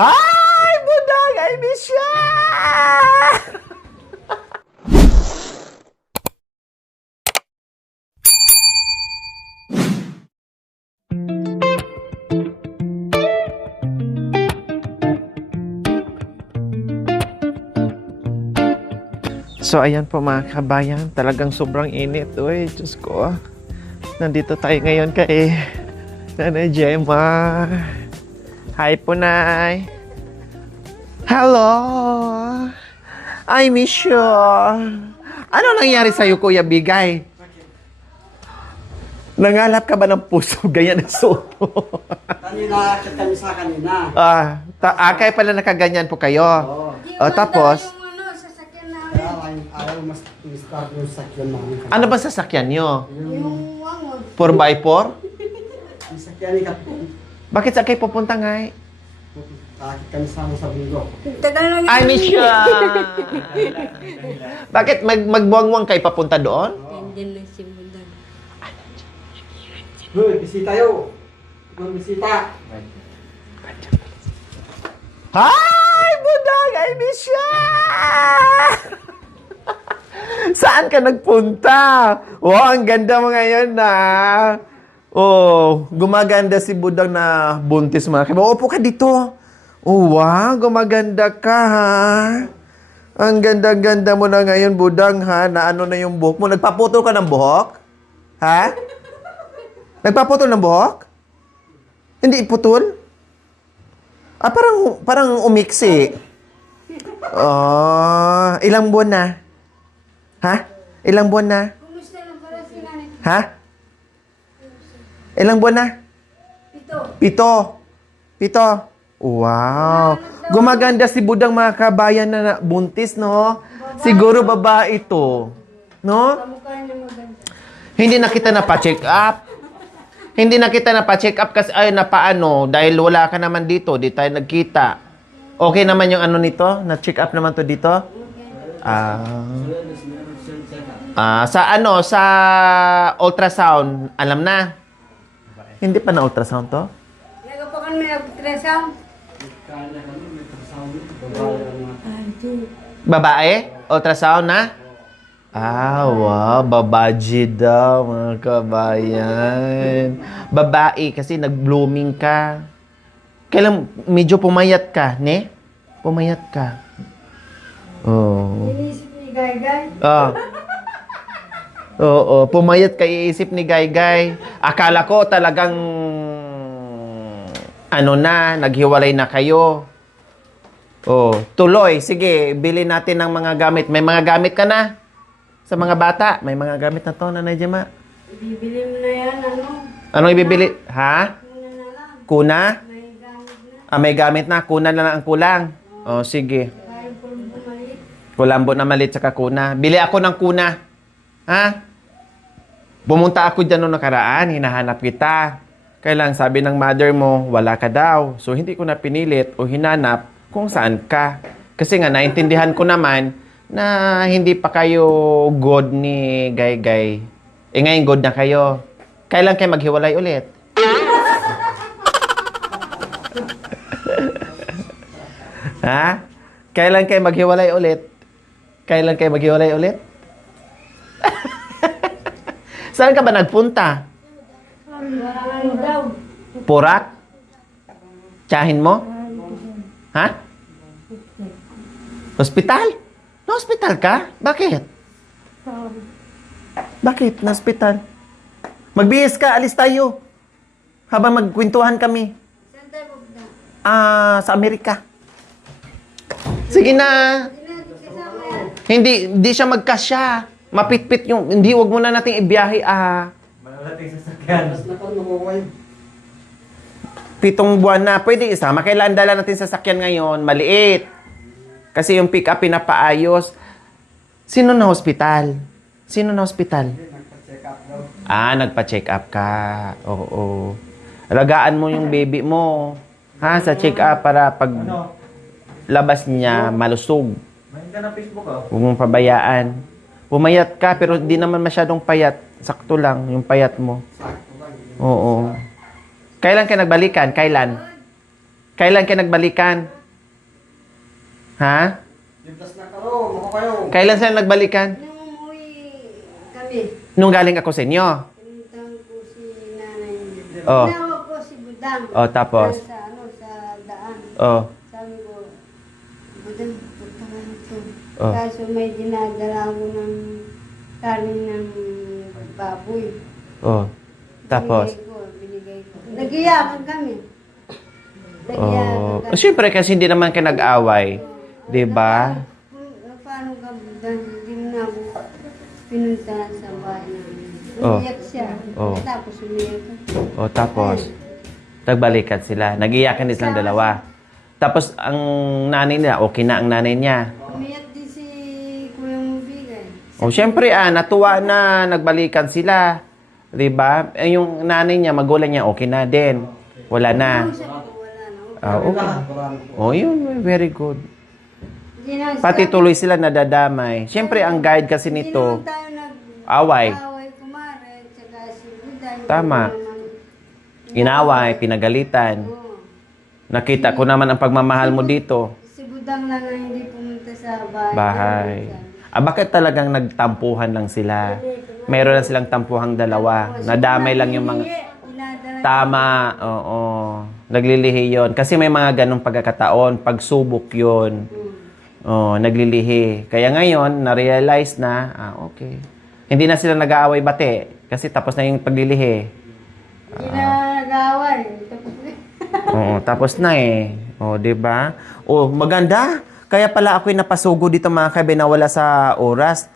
Hi, Budang! I miss ya! So, ayan po mga kabayan. Talagang sobrang init. Uy, Diyos ko. Nandito tayo ngayon kay Nanay Gemma. Hi po, Nay. Hello. I miss you. Ano nangyari sa'yo, Kuya Bigay? Nangalap ka ba ng puso? Ganyan ang suot mo. Kanina, kami sa kanina. Kaya pala nakaganyan po kayo. Oo. Tapos, Ayaw mas start yung sakyan namin. ano ba sasakyan nyo? Yung wangon. 4x4? Yung sakyan ni Kapong. Bakit sa kayo pupunta nga eh? Takit kami sa bundok. Tagal lang I miss you! Bakit magbuwang-buwang kayo papunta doon? Nandiyan lang si Budang. Hoy, bisita yo. Ibang bisita. Hi, Budang! I miss you! Saan ka nagpunta? Wow, ang ganda mo ngayon na. Oh, gumaganda si Budang na buntis mga kaibigan. Upo ka dito. Oh, wow, gumaganda ka ha. Ang ganda-ganda mo na ngayon, Budang ha. Na ano na yung buhok mo. Nagpaputol ka ng buhok? Ha? Nagpaputol ng buhok? Hindi iputol? Parang umiksi. Oh, ilang buwan na? Ha? Ilang buwan na? Kumusta lang para si nanay? Ha? Ilang buwan na? Ito. Pito. Wow. Gumaganda si Budang mga kabayan na buntis, no? Siguro babae ito. No? Kamukha niya maganda. Hindi na kita na-pa-check up. Hindi na kita na-pa-check up kasi ay napaano dahil wala ka naman dito, di tayo nagkita. Okay naman yung ano nito? Na-check up naman to dito? Sa ultrasound, alam na. Hindi pa na ultrasound to? Nagapakan may ultrasound. Babae? Ultrasound na? Wow, babaji daw, mga kabayan. Babae kasi nag-blooming ka. Kailan medyo pumayat ka, ne? Pumayat ka. Oh. Inisip ni Gay-Gay. Oo, pumayat ka iisip ni Gay-Gay. Akala ko talagang naghiwalay na kayo. Oh, tuloy. Sige, bili natin ng mga gamit. May mga gamit ka na? Sa mga bata? May mga gamit na to, Nanay Gemma? Ibibili mo na yan, ano? Anong ibibili? Ha? Muna na lang. Kuna? May gamit na. May gamit na. Kuna na lang ang kulang. Oh, sige. Kaya po bumalik. Kulambo na malit sa kuna. Bili ako ng kuna. Ha? Pumunta ako dyan noong nakaraan. Hinahanap kita. Kailan sabi ng mother mo, wala ka daw. So, hindi ko na pinilit o hinanap kung saan ka. Kasi nga, naintindihan ko naman na hindi pa kayo good ni Gay-Gay. Ngayon good na kayo. Kailan kayo maghiwalay ulit? Ha? Kailan kayo maghiwalay ulit? Kailan kayo maghiwalay ulit? Saan ka ba nagpunta? Ano daw? Purak? Tsahin mo? Ha? Hospital? Na-hospital ka? Bakit? Bakit? Na-hospital? Magbihis ka, alis tayo. Habang magkwentuhan kami. Saan tayo pupunta? Sa Amerika. Sige na. Hindi natin kasama yan. Hindi siya magkasya. Mapitpit yung, hindi, wag mo na nating ibiyahe, Malalating sasakyan. Mas napanukuhay. 7 buwan na. Pwede isama. Kailan dala natin sasakyan ngayon? Maliit. Kasi yung pick-up pinapaayos. Sino na hospital? Sino na hospital? Nagpa-check up daw. Nagpa-check up ka. Oo. Alagaan mo yung baby mo. Ha? Sa check up para pag labas niya, malusog. Mahin ka na Facebook oh. Huwag mong pabayaan. Pumayat ka, pero di naman masyadong payat. Sakto lang yung payat mo. Sakto lang. Oo. Kailan ka nagbalikan? Kailan? Kailan kayo nagbalikan? Ha? Diplas na karo, mako kayo. Kailan sila nagbalikan? Nung umuwi kami, Nung galing ako sa inyo. pinuntahan ko si nanay niya. Oh. Tinawag ko si Budang. Oh, tapos? Sa, sa daan. Oh. Sabi ko, Budang, punta ka nito. Oh. Kaso may dinadala ko ng kanin ng baboy. Oh. Tapos? Binigay ko. Nagiyakan kami. Oh. Siyempre kasi hindi naman kayo nag-away. Diba? Paano ka, Budang? Hindi mo na ako pinuntahan sa bahay namin. Oh. Umiyak siya. Oh. Tapos umiyak ako. Oh, tapos? Nagbalikan sila. Nag-iyakan din silang dalawa. Tapos, ang nanay nila, okay na ang nanay niya. Umiyak din si Kuya Mubigay. Oh, siyempre, natuwa na nagbalikan sila. Diba? Yung nanay niya, magulang niya, okay na din. Wala na. Sabi ko, wala na. Okay. Oh, yun. Very good. Hindi na- Pati tuloy sila nadadamay. Siyempre, ang guide kasi Hindi nito, naman tayo away. away kumare. Tsaka si Buday. Tama. Inaway, pinagalitan. Oo. Nakita ko naman ang pagmamahal mo dito. Si Budang lang ang hindi pumunta sa bahay. Bahay. Bakit talagang nagtampuhan lang sila? Meron lang silang tampuhang dalawa. Nadamay lang yung mga... Inadala. Tama, oo. Naglilihi yon. Kasi may mga ganong pagkakataon. Pagsubok yon. Oh, naglilihi. Kaya ngayon, na-realize na, okay. Hindi na sila nag-aaway bate. Kasi tapos na yung paglilihi. Hindi na nag-away. Oo, tapos na eh. O, di ba? O, maganda. Kaya pala ako'y napasugo dito mga kaibigan na wala sa oras.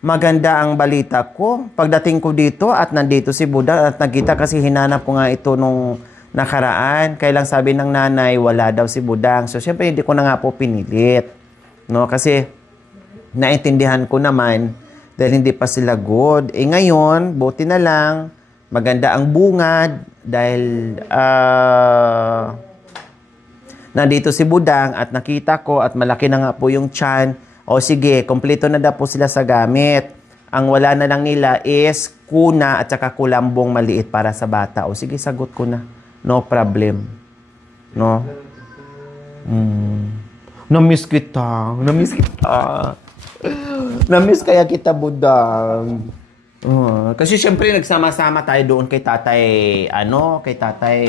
Maganda ang balita ko. Pagdating ko dito at nandito si Buddha at nakita kasi hinanap ko nga ito nung nakaraan. Kailang sabi ng nanay, wala daw si Budang. So, syempre hindi ko na nga po pinilit. No? Kasi naintindihan ko naman dahil hindi pa sila good. Ngayon, buti na lang, maganda ang bungad dahil nandito si Budang at nakita ko at malaki na nga po yung tiyan. O sige, kompleto na daw po sila sa gamit. Ang wala na lang nila is kuna at saka kulambong maliit para sa bata. O sige, sagot ko na. No problem. No? Na-miss kita. Na-miss kita. Na-miss kaya kita, Budang. Kasi syempre nagsama-sama tayo doon kay Tatay kay Tatay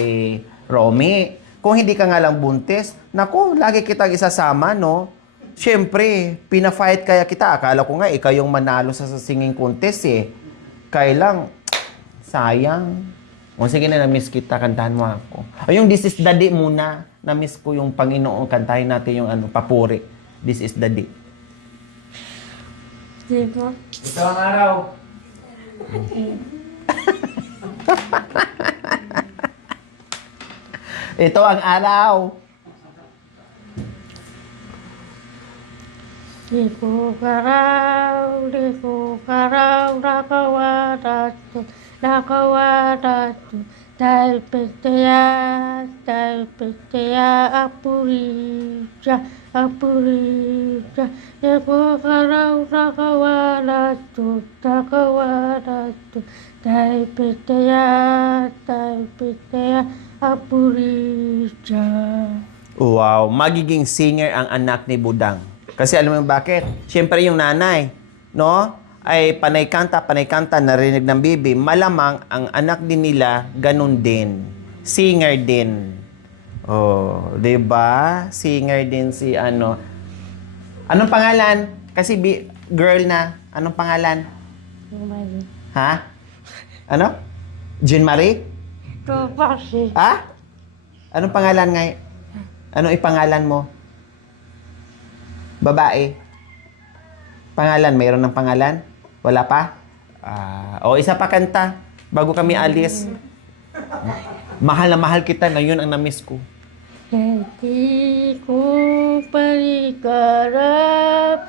Romy. Kung hindi ka nga lang buntis, naku, lagi kitang isasama, no? Syempre, pina-fight kaya kita. Akala ko nga ikaw yung manalo sa singing contest eh. Kaya lang, sayang. O sige na, na-miss kita, kantahan mo ako. Yung This is the Day muna. Na-miss ko yung Panginoon, kantahin natin yung papuri. This is the day. Diba? Ito ang araw. Ito ang araw. Liko karau, nakawaratu, dai petea, apurija, liko karau, nakawaratu, dai petea, apurija. Wow, magiging singer ang anak ni Budang. Kasi alam mo bakit? Siyempre yung nanay, no? Ay panay kanta, narinig ng bibi. Malamang ang anak din nila, ganun din. Singer din. Oh, 'di ba? Singer din si Anong pangalan? Kasi girl na. Anong pangalan? Ha? Ano? Jean Marie? Topasi. Ha? Anong pangalan nga? Anong ipangalan mo? Babae. Pangalan, mayroon ng pangalan? Wala pa? Isa pa kanta bago kami alis. Mahal na mahal kita, na yun ang na-miss ko. Hindi ko palikarap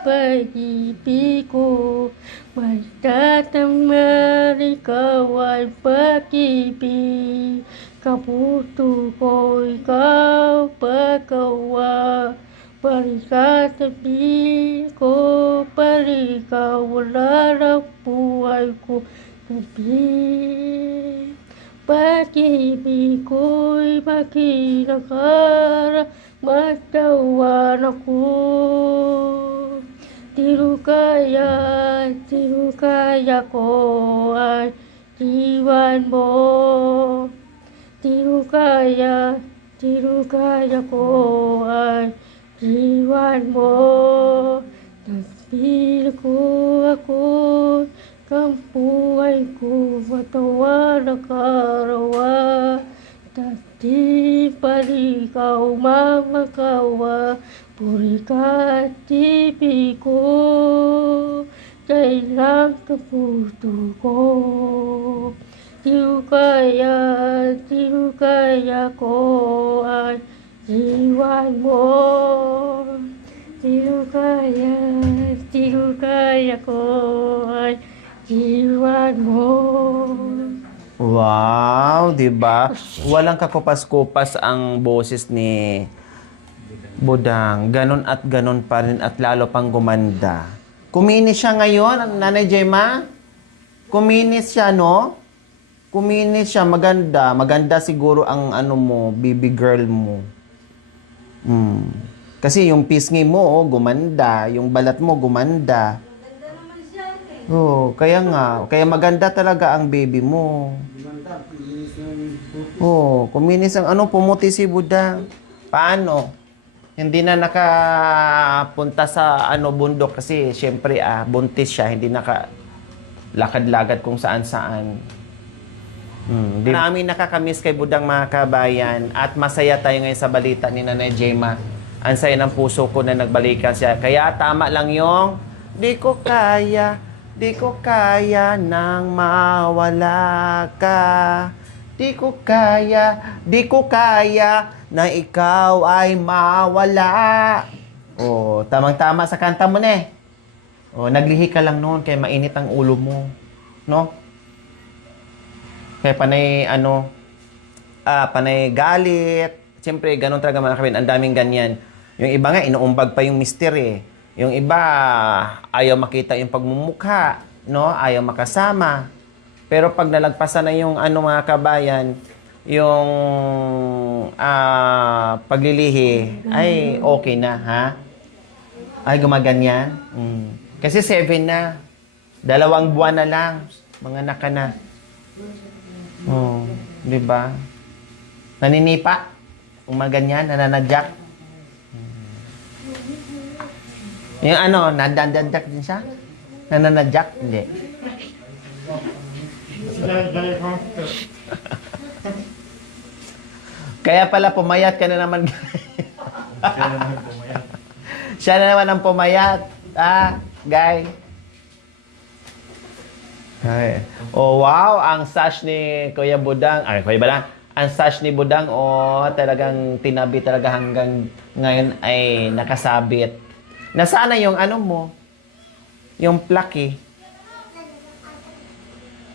pag-ibig ko, basta't ang marikaw ay pag-ibig. Kapuso ko ikaw pagkawa, balikat at di ko palikaw, wala na buhay ko. Tabi, pag-ibig ko'y makinakara, matawan ako. Di kaya ko ay iwan mo. Di kaya ko ay iwan mo. Nagpili ko ako, kampuay ko, matawa na karawa. Dati palikaw, mamakawa, puri ka tipi ko, kailang kaputo ko. Di kaya ko ay iwan mo. Di kaya ko ay iwan mo. Wow, 'di ba? Walang kakupas-kupas ang boses ni Budang. Ganon at ganon pa rin at lalo pang gumanda. Kuminis siya ngayon, Nanay Gemma? Kuminis siya, no? Kuminis siya, maganda. Maganda siguro ang ano mo, baby girl mo. Kasi yung pisngi mo, oh, gumanda. Yung balat mo, gumanda. Oh, kaya nga. Kaya maganda talaga ang baby mo. Gumanda, pinis ng buhok. Oh, kuminis ang ano, pumuti si Budang. Paano? Hindi na nakapunta sa ano bundok kasi syempre buntis siya, hindi lakad-lagad kung saan-saan. Maraming nakakamiss kay Budang mga kabayan at masaya tayo ngayon sa balita ni Nanay Gemma. Ang saya ng puso ko na nagbalikan siya. Kaya tama lang yung di ko kaya nang mawala ka. Di ko kaya na ikaw ay mawala. Oh, tamang-tama sa kanta mo na eh. Oh, naglihi ka lang noon kaya mainit ang ulo mo. No? Kaya panay galit. Siyempre, ganun talaga mga kabin. Ang daming ganyan. Yung iba nga, inuumbag pa yung mister eh. Yung iba, ayaw makita yung pagmumukha. No? Ayaw makasama. Pero pag nalagpasan na yung mga kabayan, yung paglilihi, ay okay na, ha? Ay, gumaganyan. Kasi 7 na. 2 buwan na lang. Mga anak ka na. Oh, di ba? Naninipa. Umaganyan, nananadyak. Yung nananadyak din siya? Nananadyak? Hindi. Kaya pala pumayat ka na naman. Siya na naman ang pumayat. Guy. Ay. Oh, wow. Ang sash ni Kuya Budang. Kuya Budang. Ang sash ni Budang, talagang tinabi talaga hanggang ngayon ay nakasabit. Nasaan na yung mo? Yung plaque.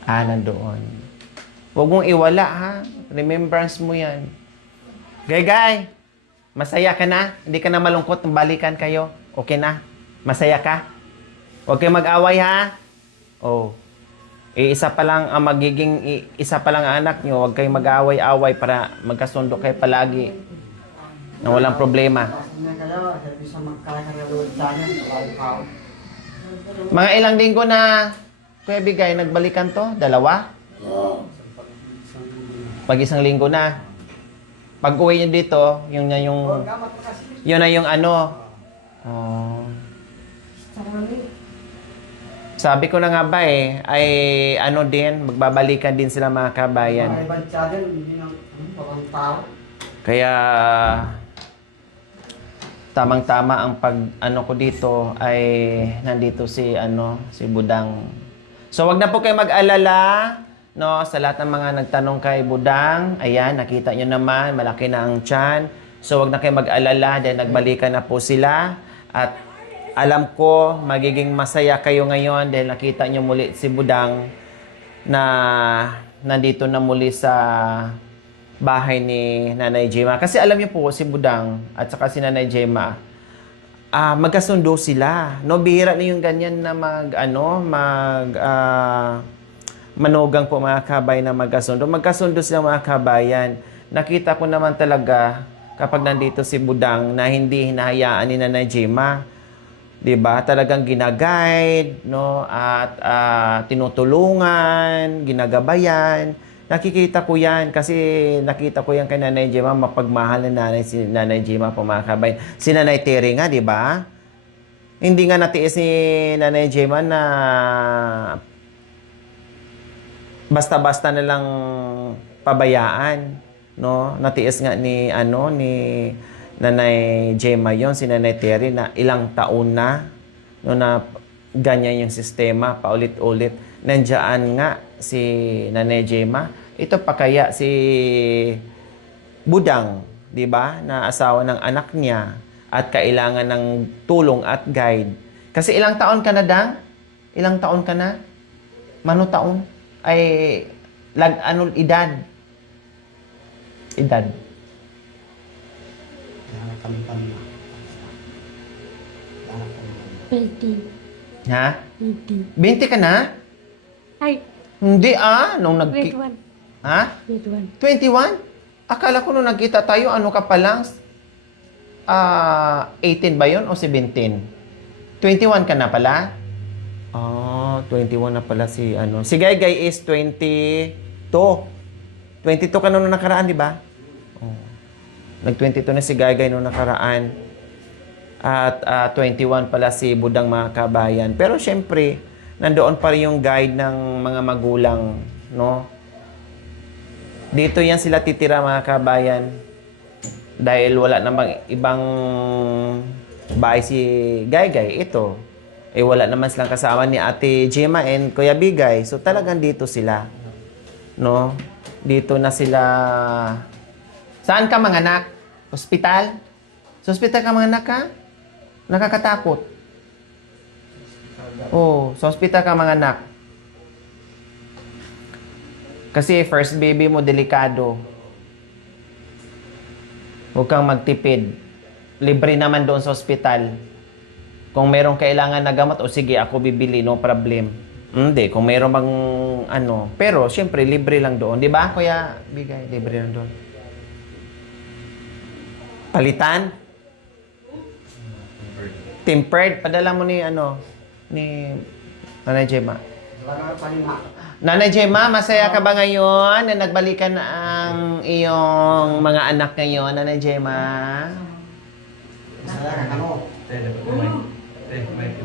Nandoon. Huwag mong iwala, ha? Remembrance mo yan. Gay, masaya ka na? Hindi ka na malungkot nung balikan kayo? Okay na? Masaya ka? Huwag kayong mag-away, ha? Oh. Isa pa lang ang anak nyo. Huwag kayong mag-away-away para magkasundo kayo palagi. Na walang problema. Mga ilang linggo na, Kuya Bigay, nagbalikan to? 2? Pag 1 linggo na. Pag uwi nyo dito, yun na yung Sabi ko na nga ba ay magbabalikan din sila mga kabayan. Kaya tamang-tama ang ko dito ay nandito si Budang. So wag na po kayo mag-alala, no, sa lahat ng mga nagtanong kay Budang. Ayan, nakita nyo naman, malaki na ang tiyan. So wag na kayo mag-alala dahil nagbalikan na po sila at alam ko, magiging masaya kayo ngayon dahil nakita nyo muli si Budang na nandito na muli sa bahay ni Nanay Gemma. Kasi alam niyo po, si Budang at saka si Nanay Gemma, magkasundo sila. No, bihira na yung ganyan na manugang po mga kabay na magkasundo. Magkasundo sila mga kabayan. Nakita ko naman talaga kapag nandito si Budang na hindi hinahayaan ni Nanay Gemma. 'Di ba? Talagang ginaguide, no? At tinutulungan, ginagabayan. Nakikita ko 'yan kasi nakita ko 'yan kay Nanay Gemma, mapagmahal na nanay si Nanay Gemma po mga kabayan. Si Nanay Terry nga, 'di ba? Hindi nga natiis ni Nanay Gemma na basta-basta na lang pabayaan, no? Natiis nga ni Nanay Gemma yon, si Nanay Terry, na ilang taon na, no, na ganyan yung sistema, paulit-ulit. Nandiyan nga si Nanay Gemma. Ito pa kaya si Budang, di ba, na asawa ng anak niya at kailangan ng tulong at guide. Kasi ilang taon ka na, Dang? Ilang taon ka na? Mano taon? Ay, edad? Edad? Kami. 20. Ha? 20. 20 ka na? Ay, Hindi nung grade 1. Ha? Grade 21? Akala ko nung nagkita tayo, ano ka pa lang? 18 ba yun o 17? 21 ka na pala? 21 na pala si Si Gaygay is 22. 22 ka na nung nakaraan, di ba? Nag-22 na si Gaygay nung nakaraan. At 21 pala si Budang mga kabayan. Pero syempre, nandoon pa rin yung guide ng mga magulang, no? Dito yan sila titira mga kabayan. Dahil wala namang ibang bahay si Gaygay. Ito. Wala naman silang kasama ni Ate Gemma and Kuya Bigay. So talagang dito sila. No? Dito na sila. Saan ka mga anak? Hospital? Sa hospital ka mga anak ka? Nakakatakot. Sa hospital ka mga anak. Kasi first baby mo delikado. Huwag kang magtipid. Libre naman doon sa hospital. Kung merong kailangan na gamot, sige, ako bibili, no problem. Hindi, kung meron bang pero syempre libre lang doon, 'di ba? Kuya Bigay, libre lang doon. Palitan? Tempered, padala mo ni ni Nanay Gemma. Nanay Gemma, masaya ka ba ngayon na nagbalikan na ang iyong mga anak ngayon, Nanay Gemma?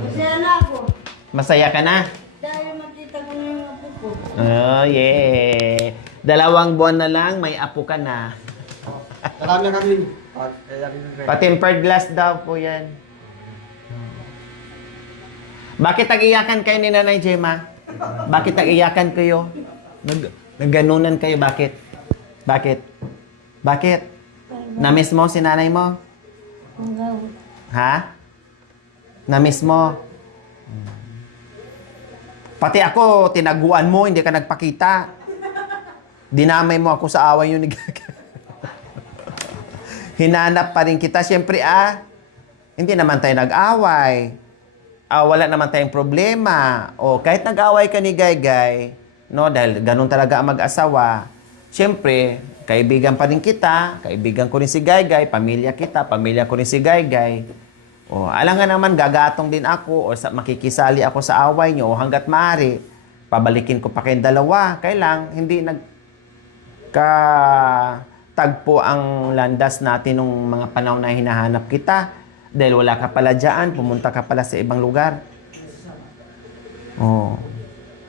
Masaya na ako. Masaya ka na? Dahil makita ko na yung apo ko. Oh, yeah. 2 buwan na lang, may apo ka na. Marami na kami. Pa-tempered glass daw po yan. Bakit nag-iyakan kayo ni Nanay Gemma? Bakit nag-iyakan kayo? Nagganunan kayo, bakit? Bakit? Bakit? Na-miss mo si nanay mo? Hanggaw. Ha? Na-miss mo? Pati ako, tinaguan mo, hindi ka nagpakita. Dinamay mo ako sa away yun. Hinanap pa rin kita. Siyempre, hindi naman tayo nag-away. Wala naman tayong problema. O, kahit nag-away ka ni Gaygay, no, dahil ganun talaga ang mag-asawa, siyempre, kaibigan pa rin kita, kaibigan ko rin si Gaygay, pamilya kita, pamilya ko rin si Gaygay. O, alam nga naman, gagatong din ako, o makikisali ako sa away nyo, o hanggat maaari, pabalikin ko pa kayong dalawa. Kailang, hindi tagpo ang landas natin nung mga panahon na hinahanap kita. Dahil wala ka pala dyan, pumunta ka pala sa ibang lugar. Oh.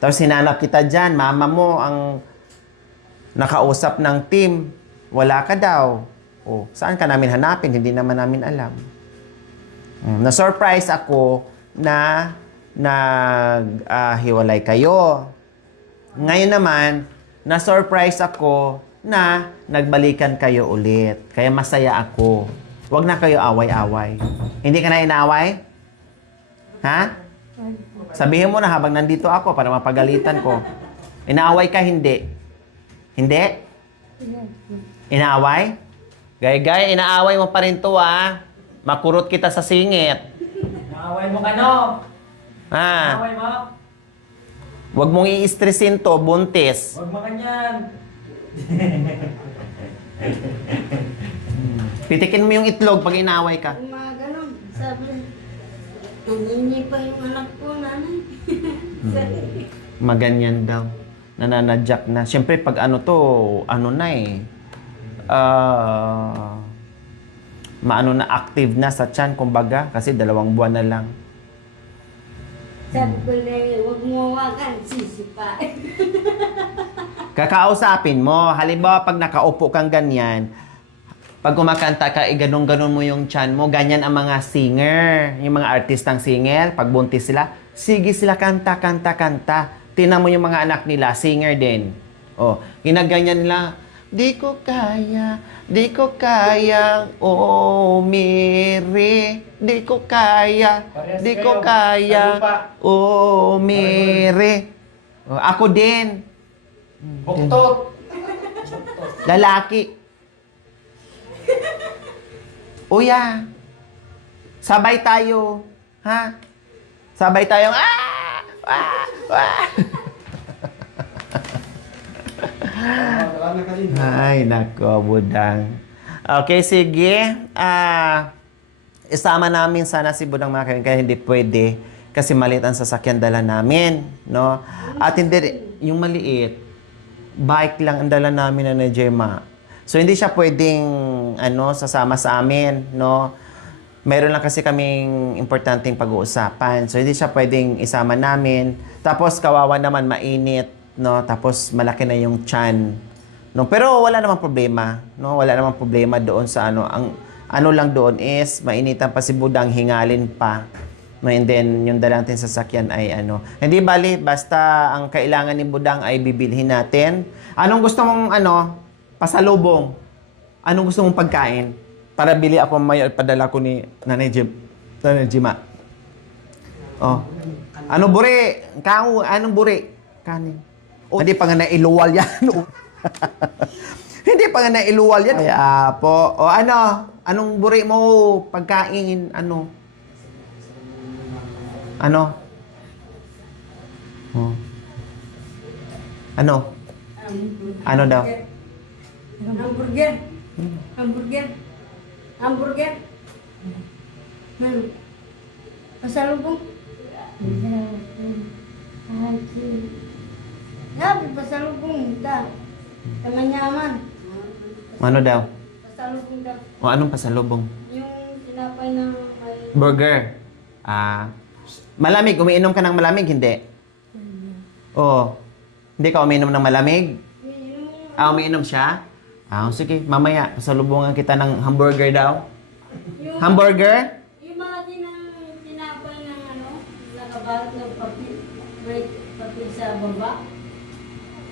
Tapos hinanap kita dyan, mama mo ang nakausap ng team. Wala ka daw. Oh, saan ka namin hanapin? Hindi naman namin alam. Na-surprise ako na naghiwalay kayo. Ngayon naman, na-surprise ako na nagbalikan kayo ulit. Kaya masaya ako. Huwag na kayo away-away. Hindi ka na inaaway? Ha? Sabihin mo na habang nandito ako para mapagalitan ko. Inaaway ka, hindi? Hindi? Inaaway? Gay-gay, inaaway mo pa rin to, Makurot kita sa singit. Naaway mo ka, no? Ha? Naaway mo? Huwag mong i-stressin to, buntis. Huwag makan yan. Pitikin mo yung itlog pag inaway ka. Yung mga ganun, sabi, nangingi pa yung anak ko, nanay. Maganyan daw. Nananadyak na. Siyempre, pag ano to, ano na eh. Maano na, active na sa tiyan, kumbaga. Kasi 2 buwan na lang. Sabi ko na, huwag mo hawakan, sisipa. Kakausapin mo. Halimbawa, pag nakaupo kang ganyan, pag kumakanta ka, ganun-ganun mo yung tiyan mo. Ganyan ang mga singer. Yung mga artistang singer, pag buntis sila, sige sila kanta, kanta, kanta. Tingnan mo yung mga anak nila, singer din. Oh, ginaganyan nila, di ko kaya, oh, Mary, di ko kaya, di ko kaya, oh, Mary. Oh, ako din, Buktot. lalaki. Uya, sabay tayo, ha? Sabay tayo, Wala na ka din. Ay, nako, budang. Okay, sige. Isama namin sana si budang mga kaibigan, kaya hindi pwede kasi maliit ang sasakyan dala namin, no? At hindi, yung maliit, bike lang ang dala namin na Gemma. So, hindi siya pwedeng, sasama sa amin, no? Meron lang kasi kaming importanteng pag-uusapan. So, hindi siya pwedeng isama namin. Tapos, kawawa naman, mainit, no? Tapos, malaki na yung tiyan. No? Pero, wala namang problema, no? Wala namang problema doon sa Ang ano lang doon is, mainitan pa si budang, hingalin pa. No? And then, yung dalang natin sasakyan ay Hindi bali, basta ang kailangan ni budang ay bibilhin natin. Anong gusto mong, pasalubong? Anong gusto mong pagkain? Para bili ako mamaya at padala ko ni Nanay Jima. Oh. Ano buri? Anong buri? Kanin. Oh, hindi pa nga nailuwal yan. Hindi pa nga nailuwal yan. Ay, po. O Anong buri mo? Pagkain? Ano? Oh. Ano daw? Hamburger. Hamburger. Hamburger. Pasalubong. Sabi, pasalubong ka. Tamanyaman. Ano daw? Pasalubong ka. O anong pasalubong? Yung tinapay na may... Burger. Malamig. Umiinom ka ng malamig? Hindi. Oo. Hindi ka umiinom ng malamig? Umiinom siya? Sige. Mamaya, pasalubungan kita ng hamburger daw. Yung, Hamburger? yung mga tinapay ng nakabalot ng papel. May papel sa baba.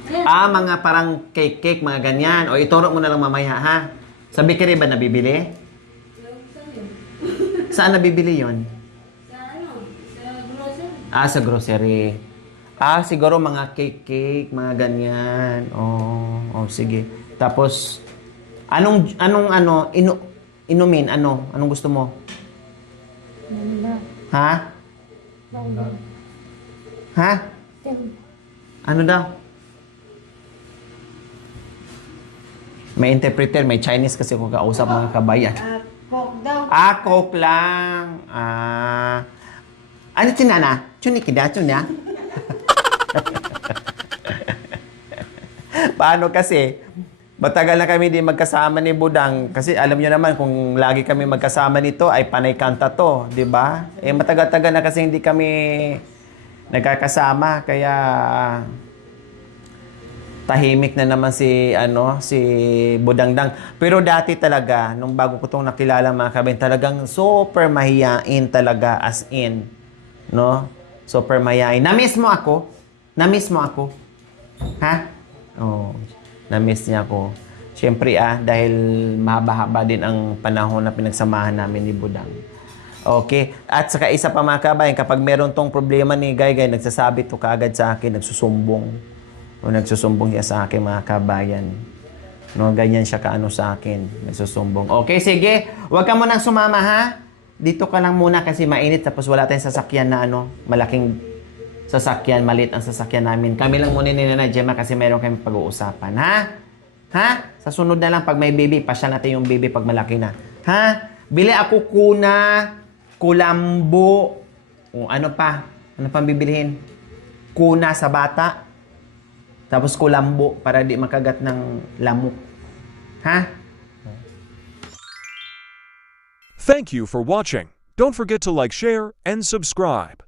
Ayan. Mga parang cake, mga ganyan. O ituro mo na lang mamaya, ha? Sa bakery ba nabibili? Saan nabibili yon? Sa grocery. Sa grocery. Siguro mga cake, mga ganyan. Sige. Tapos, inumin? Anong gusto mo? Ha? Ha? Ano daw? May interpreter, may Chinese kasi kung kausap mga kabayan. Coke daw. Coke lang. Ano tinana? Chunikida, chunya? Paano kasi? Matagal na kami di magkasama ni Budang. Kasi alam nyo naman, kung lagi kami magkasama nito, ay panay kanta to. Di ba? Matagal-tagal na kasi hindi kami nagkakasama. Kaya tahimik na naman si Budangdang. Pero dati talaga, nung bago ko itong nakilala mga kabin, talagang super mahiyain talaga, as in. No? Super mahiyain. Na-miss mo ako? Na-miss mo ako? Ha? Na-miss niya ako. Siyempre dahil mahaba-haba din ang panahon na pinagsamahan namin ni Budang. Okay? At saka isa pa mga kabayan, kapag meron tong problema ni Gaygay, nagsasabi to kaagad sa akin, nagsusumbong. Nagsusumbong siya sa akin mga kabayan. No, ganyan siya sa akin. Nagsusumbong. Okay, sige. Huwag ka munang sumama, ha? Dito ka lang muna kasi mainit tapos wala tayong sasakyan na malaking sasakyan, maliit ang sasakyan namin. Kami lang muna ni Nanay Gemma kasi meron kami pag-uusapan, ha? Ha? Sa sunod na lang, pag may baby, pasya natin yung baby pag malaki na. Ha? Bili ako kuna, kulambo, o ano pa? Ano pang bibilihin? Kuna sa bata. Tapos kulambo para di makagat ng lamok. Ha? Thank you for watching. Don't forget to like, share, and subscribe.